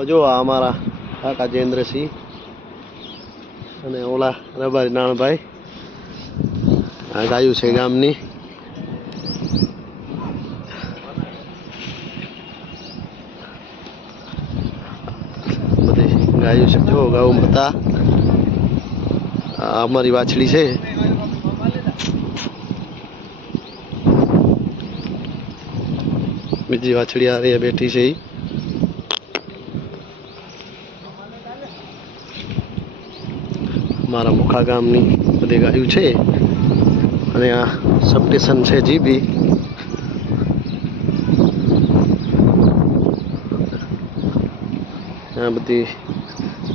જો આ અમારા કાકા જયેન્દ્રસિંહ અને ઓલા રબારી નાણભાઈ આ ગાયું છે ગામની બધી ગાયું છે જો ગાઉ હતા આ અમારી વાછડી છે બીજી વાછડી આ રહી બેઠી છે મારા મુખા ગામની બધી ગાયું છે અને આ સબસ્ટેશન છે જીબી આ બધી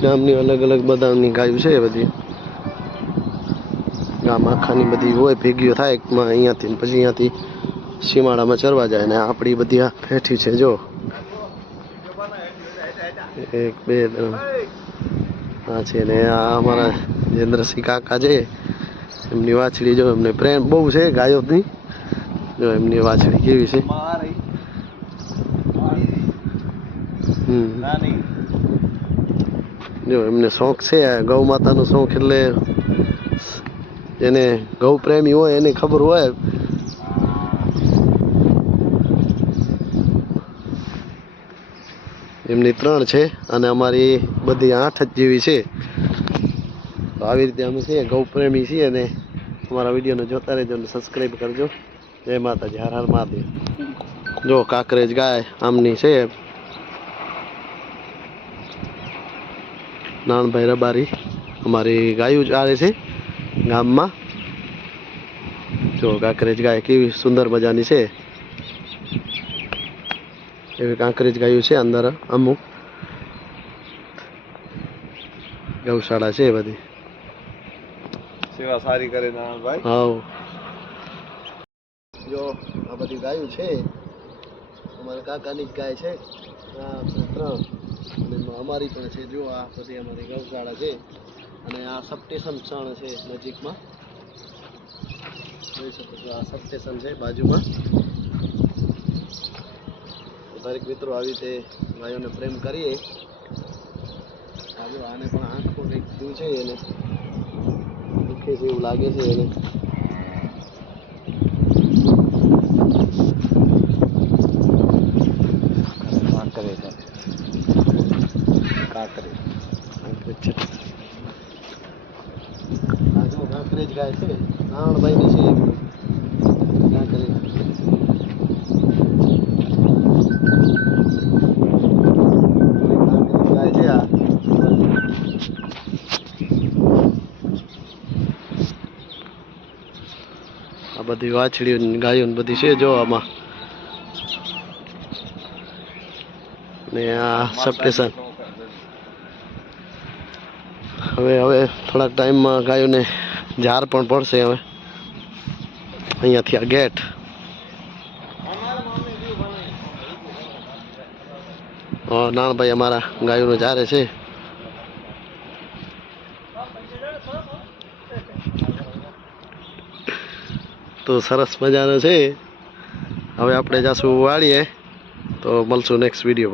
ગામની અલગ અલગ બધાની ગાયું છે બધી ગામ આખાની બધી હોય ભેગીઓ થાય એકમાં અહીંયાથી પછી અહીંયાથી સીમાડામાં ચરવા જાય ને આપણી બધી આ બેઠી છે જો 1 2 3 આ છે ને આ અમારા જયેન્દ્રસિંહ કાકા છે એમની વાછડી જો એમને પ્રેમ બહુ છે ગાયોની જો એમની વાછડી કેવી છે જો એમને શોખ છે ગૌ માતાનો શોખ એટલે એને ગૌ પ્રેમી હોય એને ખબર હોય એમની 3 છે અને અમારી બધી 8 જ જેવી છે તો આવી રીતે અમે છીએ ગૌ પ્રેમી છીએ અને અમારા વિડીયોને જોતા રહેજો અને સબસ્ક્રાઈબ કરજો જય માતાજી હર હર મહાદેવ જો કાંકરેજ ગાય આમની છે નાનભાઈ રબારી અમારી ગાયું જ આવે છે ગામમાં જો કાંકરેજ ગાય કેવી સુંદર મજાની છે એવી કાંકરેજ ગાયું છે અંદર અમુક ગૌશાળા છે બધી સેવા સારી કરે નાનભાઈ હા જો આ બધી ગાયું છે અમારા કાકાની જ ગાય છે આ 3 અને અમારી પણ છે જો આ બધી અમારી ગૌશાળા છે અને આ સબસ્ટેશન પણ છે નજીકમાં જોઈ શકો છો આ સબસ્ટેશન છે બાજુમાં દરેક મિત્રો આવી રીતે ગાયોને પ્રેમ કરીએ આને પણ આંખો કંઈક થયું છે એને દુખે છે એવું લાગે છે એને કાંકરેજ ગાય છે નાણભાઈની છે કાંકરેજ ગાય છે આ બધી વાછડીઓ ગાયો બધી છે જો આમાં ને આ સબસ્ટેશન હવે થોડાક ટાઈમમાં ગાયોને ઝાર પણ પડશે હવે અહીંયાથી આ ગેટ નાનભાઈ અમારા ગાયોનો ઝારે છે તો સરસ મજાનો છે હવે આપણે જાશું વાળીએ તો મળશું નેક્સ્ટ વિડીયો